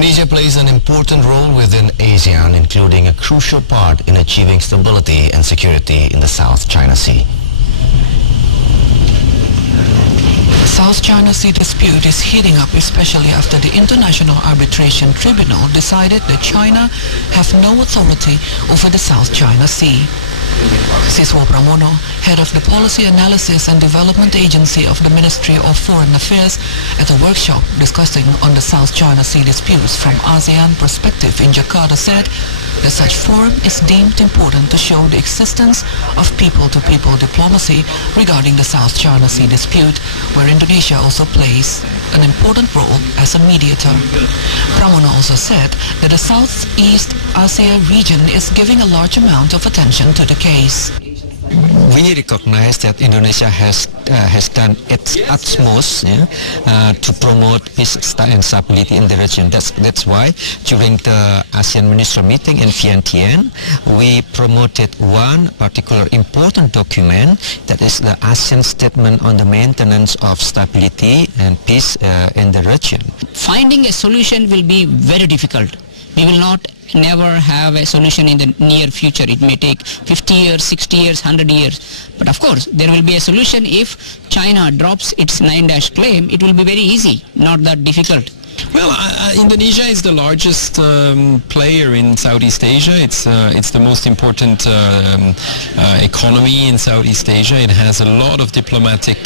Indonesia plays an important role within ASEAN, including a crucial part in achieving stability and security in the South China Sea. South China Sea dispute is heating up, especially after the International Arbitration Tribunal decided that China have no authority over the South China Sea. Siswa Pramono, head of the Policy Analysis and Development Agency of the Ministry of Foreign Affairs, at a workshop discussing on the South China Sea disputes from ASEAN perspective in Jakarta, said that such forum is deemed important to show the existence of people-to-people diplomacy regarding the South China Sea dispute, where Indonesia also plays an important role as a mediator. Pramono also said that the Southeast Asia region is giving a large amount of attention to the case. We recognize that Indonesia has done its utmost to promote peace and stability in the region. That's why during the ASEAN Minister meeting in Vientiane, we promoted one particular important document, that is the ASEAN Statement on the Maintenance of Stability and Peace in the region. Finding a solution will be very difficult. We will never have a solution in the near future. It may take 50 years, 60 years, 100 years. But of course, there will be a solution if China drops its 9-dash claim. It will be very easy, not that difficult. Well, Indonesia is the largest player in Southeast Asia. It's the most important economy in Southeast Asia. It has a lot of diplomatic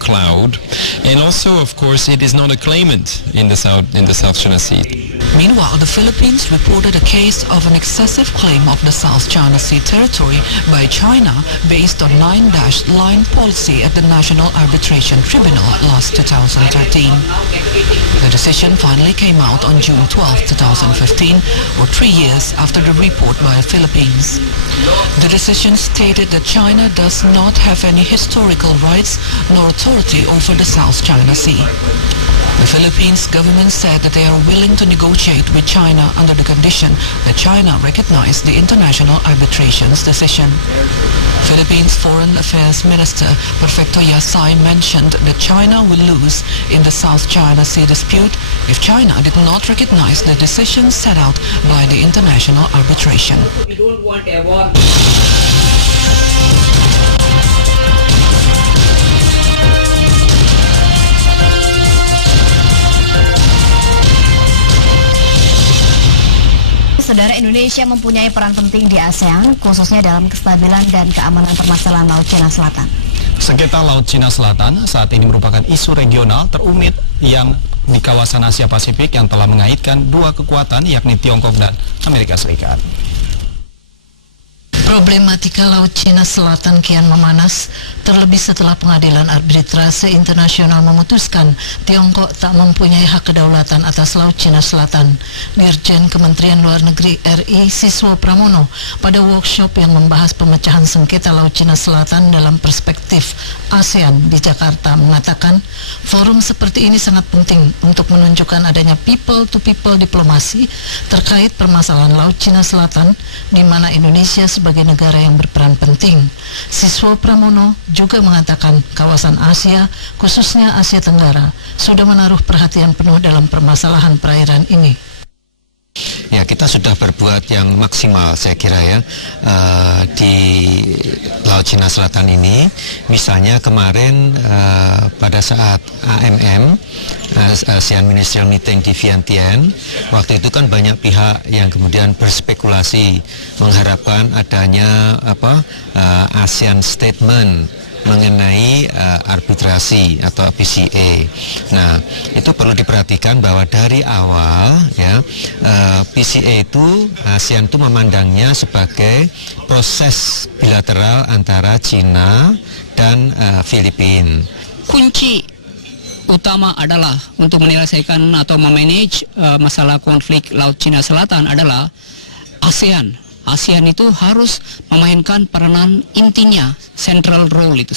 clout, and also, of course, it is not a claimant in the South China Sea. Meanwhile, the Philippines reported a case of an excessive claim of the South China Sea territory by China based on 9-dash line policy at the National Arbitration Tribunal last 2013. The decision finally came out on June 12, 2015, or 3 years after the report by the Philippines. The decision stated that China does not have any historical rights nor authority over the South China Sea. The Philippines government said that they are willing to negotiate with China under the condition that China recognize the International Arbitration's decision. Philippines Foreign Affairs Minister Perfecto Yasay mentioned that China will lose in the South China Sea dispute if China did not recognize the decision set out by the International Arbitration. We don't want a war. Saudara, Indonesia mempunyai peran penting di ASEAN, khususnya dalam kestabilan dan keamanan permasalahan Laut Cina Selatan. Sengketa Laut Cina Selatan saat ini merupakan isu regional terumit yang di kawasan Asia Pasifik yang telah mengaitkan dua kekuatan, yakni Tiongkok dan Amerika Serikat. Problematika Laut Cina Selatan kian memanas, terlebih setelah Pengadilan Arbitrase Internasional memutuskan Tiongkok tak mempunyai hak kedaulatan atas Laut Cina Selatan. Dirjen Kementerian Luar Negeri RI Siswa Pramono pada workshop yang membahas pemecahan sengketa Laut Cina Selatan dalam perspektif ASEAN di Jakarta mengatakan, forum seperti ini sangat penting untuk menunjukkan adanya people-to-people diplomasi terkait permasalahan Laut Cina Selatan, di mana Indonesia sebagai negara yang berperan penting. Siswa Pramono juga mengatakan kawasan Asia, khususnya Asia Tenggara, sudah menaruh perhatian penuh dalam permasalahan perairan ini. Ya, kita sudah berbuat yang maksimal, saya kira ya, di Laut Cina Selatan ini. Misalnya kemarin pada saat AMM, ASEAN Ministerial Meeting di Vientiane, waktu itu kan banyak pihak yang kemudian berspekulasi mengharapkan adanya ASEAN Statement mengenai arbitrasi atau PCA. Nah, itu perlu diperhatikan bahwa dari awal ya, PCA itu ASEAN itu memandangnya sebagai proses bilateral antara Cina dan Filipina. Kunci utama adalah untuk menyelesaikan atau memanage masalah konflik Laut Cina Selatan adalah ASEAN. ASEAN itu harus memainkan peranan intinya, central role itu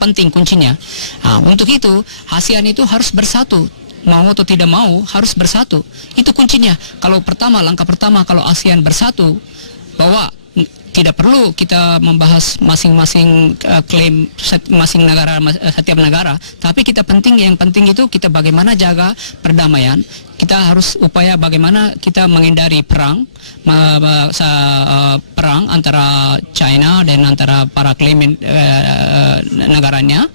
penting kuncinya. Nah, untuk itu ASEAN itu harus bersatu, mau atau tidak mau harus bersatu. Itu kuncinya. Kalau langkah pertama kalau ASEAN bersatu, bahwa tidak perlu kita membahas masing-masing klaim setiap negara, tapi yang penting itu kita bagaimana jaga perdamaian. Kita harus upaya bagaimana kita menghindari perang antara China dan antara para klaim negaranya.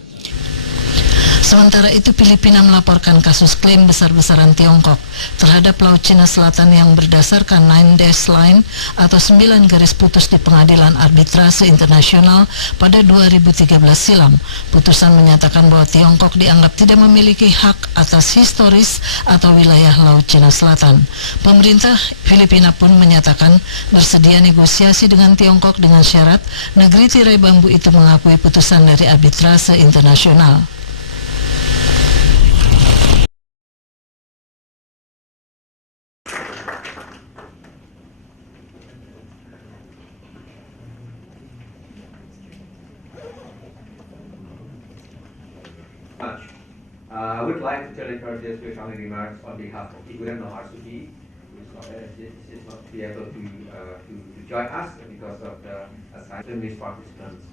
Sementara itu, Filipina melaporkan kasus klaim besar-besaran Tiongkok terhadap Laut Cina Selatan yang berdasarkan 9-dash line atau 9 garis putus di Pengadilan Arbitrase Internasional pada 2013 silam. Putusan menyatakan bahwa Tiongkok dianggap tidak memiliki hak atas historis atau wilayah Laut Cina Selatan. Pemerintah Filipina pun menyatakan bersedia negosiasi dengan Tiongkok dengan syarat negeri tirai bambu itu mengakui putusan dari Arbitrase Internasional. I would like to deliver this following remarks on behalf of the Gubernur Arsuki, who is not be able to join us because of the assignment participants.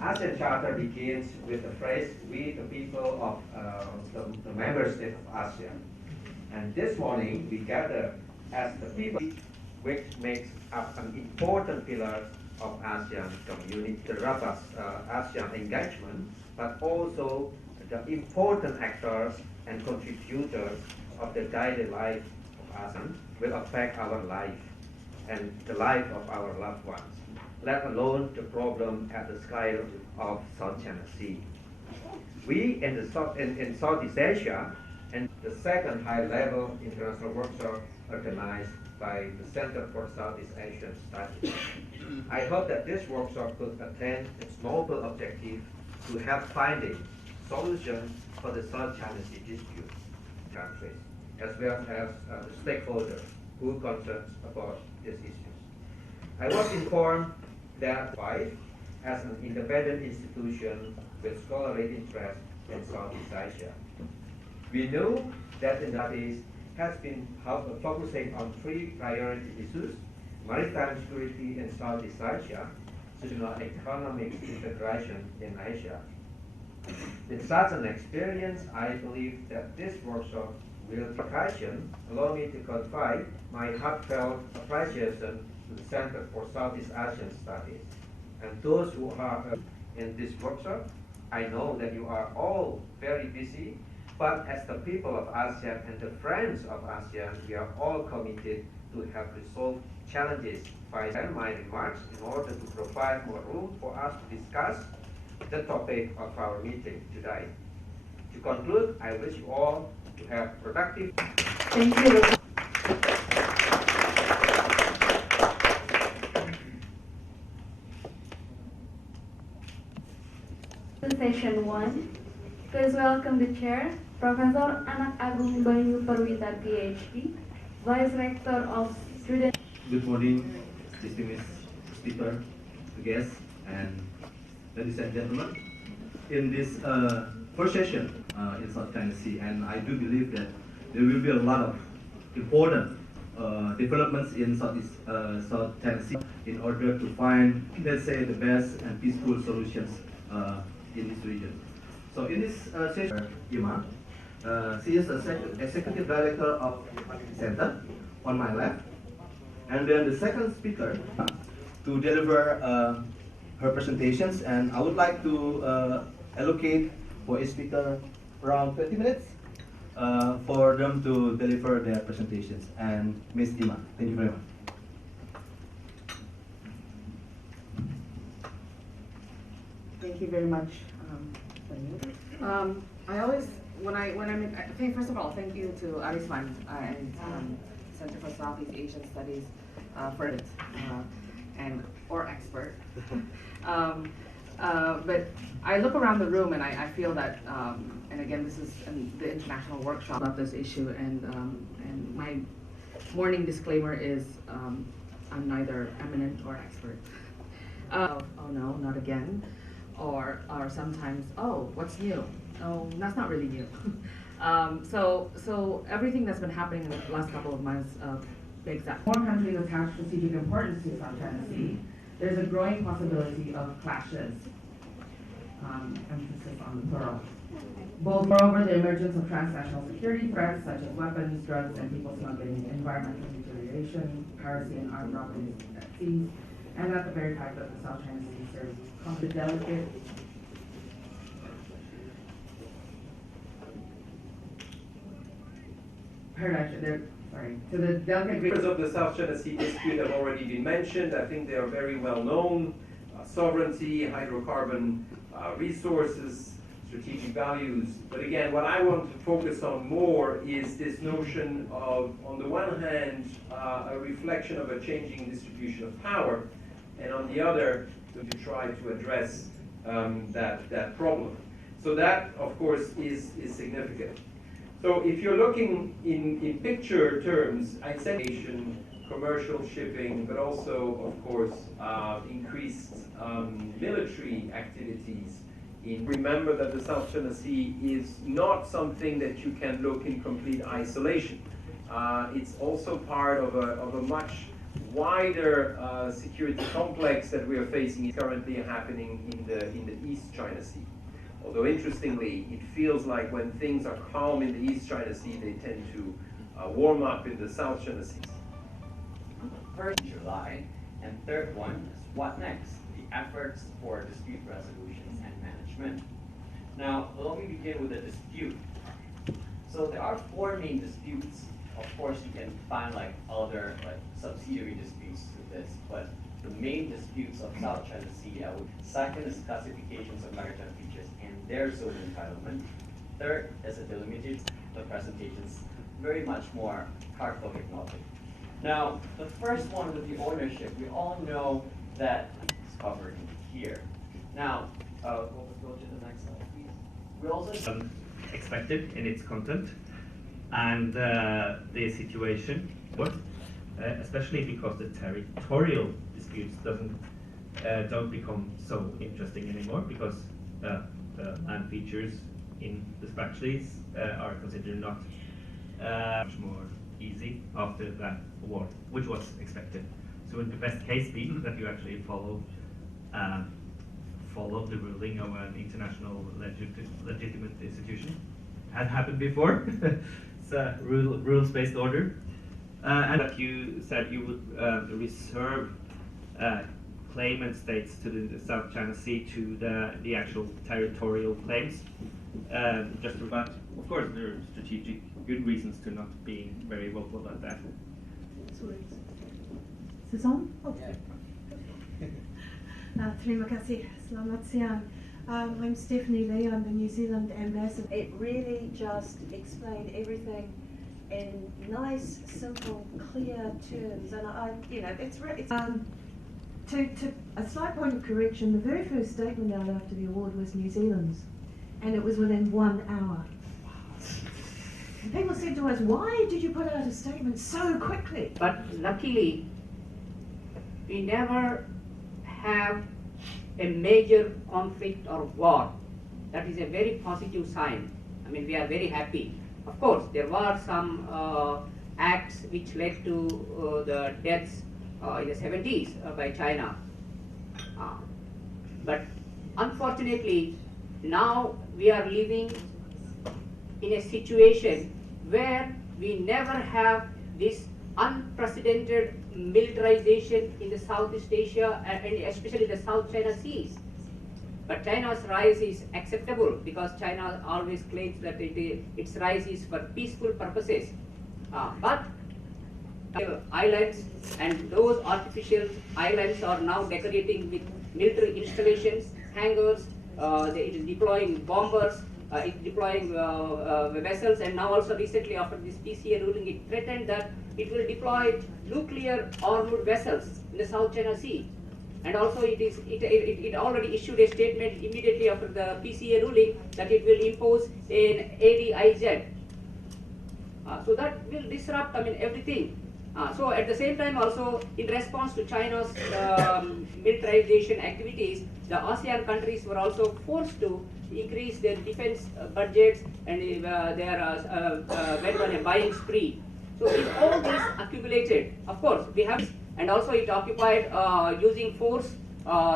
ASEAN Charter begins with the phrase, "We the people of the member states of ASEAN." And this morning we gather as the people, which makes up an important pillar of ASEAN community, the robust ASEAN engagement, but also the important actors and contributors of the daily life of ASEAN will affect our life and the life of our loved ones, let alone the problem at the scale of South China Sea. We in Southeast Asia, and the second high-level international workshop organized by the Center for Southeast Asian Studies. I hope that this workshop could attain its noble objective to help finding solutions for the South China Sea dispute countries, as well as the stakeholders who are concerned about these issues. I was informed that FIVE, as an independent institution with scholarly interest in Southeast Asia, we know that the studies has been focusing on 3 priority issues: maritime security in Southeast Asia, regional economic integration in Asia. With such an experience, I believe that this workshop will take occasion, allow me to confide my heartfelt appreciation to the Center for Southeast Asian Studies and those who are in this workshop. I know that you are all very busy, but as the people of ASEAN and the friends of ASEAN, we are all committed to have resolved challenges. I end my remarks in order to provide more room for us to discuss the topic of our meeting today. To conclude, I wish you all to have productive. Thank you. Session 1. Please welcome the chair, Professor Anak Agung Bayu Perwita, PhD, Vice Rector of Student. Good morning, distinguished speaker, guests, and ladies and gentlemen. In this first session in South China Sea, and I do believe that there will be a lot of important developments in South China Sea in order to find, let's say, the best and peaceful solutions in this region. So in this session, Ima, she is the Executive Director of Center on my left, and then the second speaker to deliver her presentations, and I would like to allocate for each speaker around 20 minutes for them to deliver their presentations. And Ms. Ima, thank you very much. Thank you very much. I always, when I'm in, I think first of all, thank you to Arisman and Center for Southeast Asian Studies for it, or expert. But I look around the room and I feel that, and again, this is the international workshop about this issue, and my morning disclaimer is I'm neither eminent or expert. Oh no, not again. Or sometimes, oh, what's new? Oh, that's not really new. So everything that's been happening in the last couple of months makes that more countries attach strategic importance to South China Sea. there's a growing possibility of clashes, emphasis on the plural. Moreover, the emergence of transnational security threats such as weapons, drugs, and people smuggling, environmental deterioration, piracy, and armed robberies at sea, and that the very fact that the South China Sea serves the delicate to the delicate Because of the South China Sea dispute have already been mentioned. I think they are very well known. Sovereignty, hydrocarbon resources, strategic values. But again, what I want to focus on more is this notion of, on the one hand, a reflection of a changing distribution of power, and on the other, to try to address that problem. So that, of course, is significant. So if you're looking in picture terms, acceleration, commercial shipping, but also, of course, increased military activities. Remember that the South China Sea is not something that you can look in complete isolation. It's also part of a much wider security complex that we are facing currently happening in the East China Sea. Although interestingly, it feels like when things are calm in the East China Sea, they tend to warm up in the South China Sea. First, July, and third one is what next? The efforts for dispute resolutions and management. Now, let me begin with the dispute. So there are four main disputes. Of course, you can find other subsidiary disputes to this, but the main disputes of South China Sea, I would second is classifications of maritime features and their zone entitlement. Third is a delimited the presentations, very much more cartographic. Now, the first one with the ownership, we all know that it's covered here. Now, we'll go to the next slide, please. We also expected in its content and the situation, especially because the territorial disputes don't become so interesting anymore because the land features in the Spratleys are considered not much more easy after that war, which was expected. So in the best case be that you actually follow the ruling of an international legitimate institution. Had happened before. It's a rules-based order. And that you said you would reserve claimant states to the South China Sea to the actual territorial claims. But of course, there are strategic good reasons to not being very vocal about that. Is this on? Oh. Terima kasih. Selamat siang. I'm Stephanie Lee. I'm the New Zealand ambassador. It really just explained everything in nice, simple, clear terms, and it's really. To a slight point of correction, the very first statement out after the award was New Zealand's, and it was within 1 hour. And people said to us, "Why did you put out a statement so quickly?" But luckily, we never have a major conflict or war. That is a very positive sign. I mean, we are very happy. Of course, there were some acts which led to the deaths in the 70s by China. But unfortunately, now we are living in a situation where we never have this unprecedented militarization in the Southeast Asia and especially the South China Seas. But China's rise is acceptable because China always claims that its rise is for peaceful purposes. But islands and those artificial islands are now decorating with military installations, hangars, it is deploying bombers, it's deploying vessels, and now also recently after this PCA ruling it threatened that it will deploy nuclear armored vessels in the South China Sea. And also it already issued a statement immediately after the PCA ruling that it will impose an ADIZ. So that will disrupt, everything. So at the same time also, in response to China's militarization activities, the ASEAN countries were also forced to increase their defense budgets, and they went on a buying spree. So if all this accumulated, of course, we have and also it occupied using force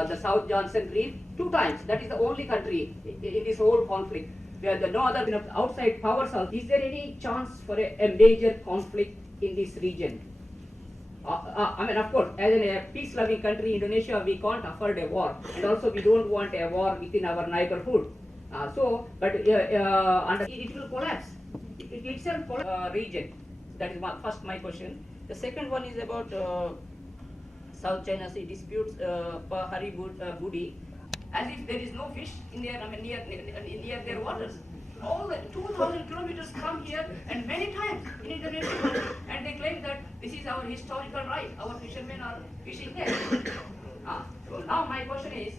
the South Johnson Reef 2 times. That is the only country in this whole conflict where no other outside powers are. Is there any chance for a major conflict in this region? I mean, of course, as a peace-loving country, Indonesia, we can't afford a war, and also we don't want a war within our neighborhood. But it will collapse. It itself region. That is my question. The second one is about South China Sea disputes per Hari Budi, as if there is no fish in their near their waters. All the 2,000 kilometers come here and many times in Indonesia, and they claim that this is our historical right. Our fishermen are fishing there. So now my question is,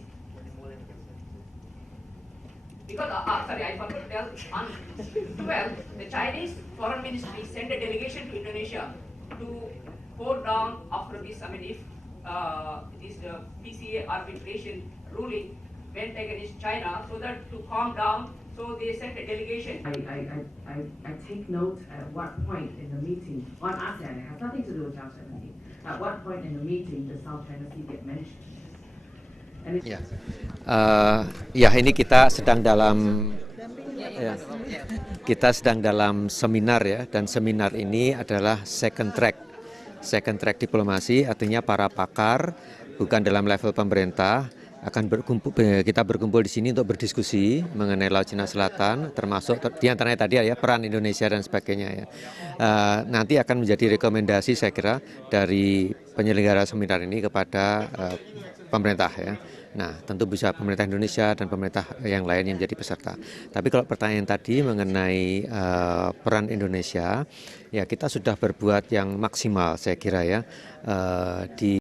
because sorry, I forgot to tell. On 12, the Chinese Foreign Ministry sent a delegation to Indonesia to pour down after this. I mean, if this PCA arbitration ruling went against China, so that to calm down. So they sent a delegation. I take note at what point in the meeting on ASEAN, it has nothing to do with South China Sea. At what point in the meeting does South China Sea get mentioned? Ya, ini kita sedang dalam seminar ya, dan seminar ini adalah second track diplomasi, artinya para pakar bukan dalam level pemerintah kita berkumpul di sini untuk berdiskusi mengenai Laut Cina Selatan, termasuk diantaranya tadi ya peran Indonesia dan sebagainya ya. Nanti akan menjadi rekomendasi saya kira dari penyelenggara seminar ini kepada pemerintah ya. Nah, tentu bisa pemerintah Indonesia dan pemerintah yang lain yang menjadi peserta. Tapi kalau pertanyaan tadi mengenai peran Indonesia, ya kita sudah berbuat yang maksimal saya kira ya di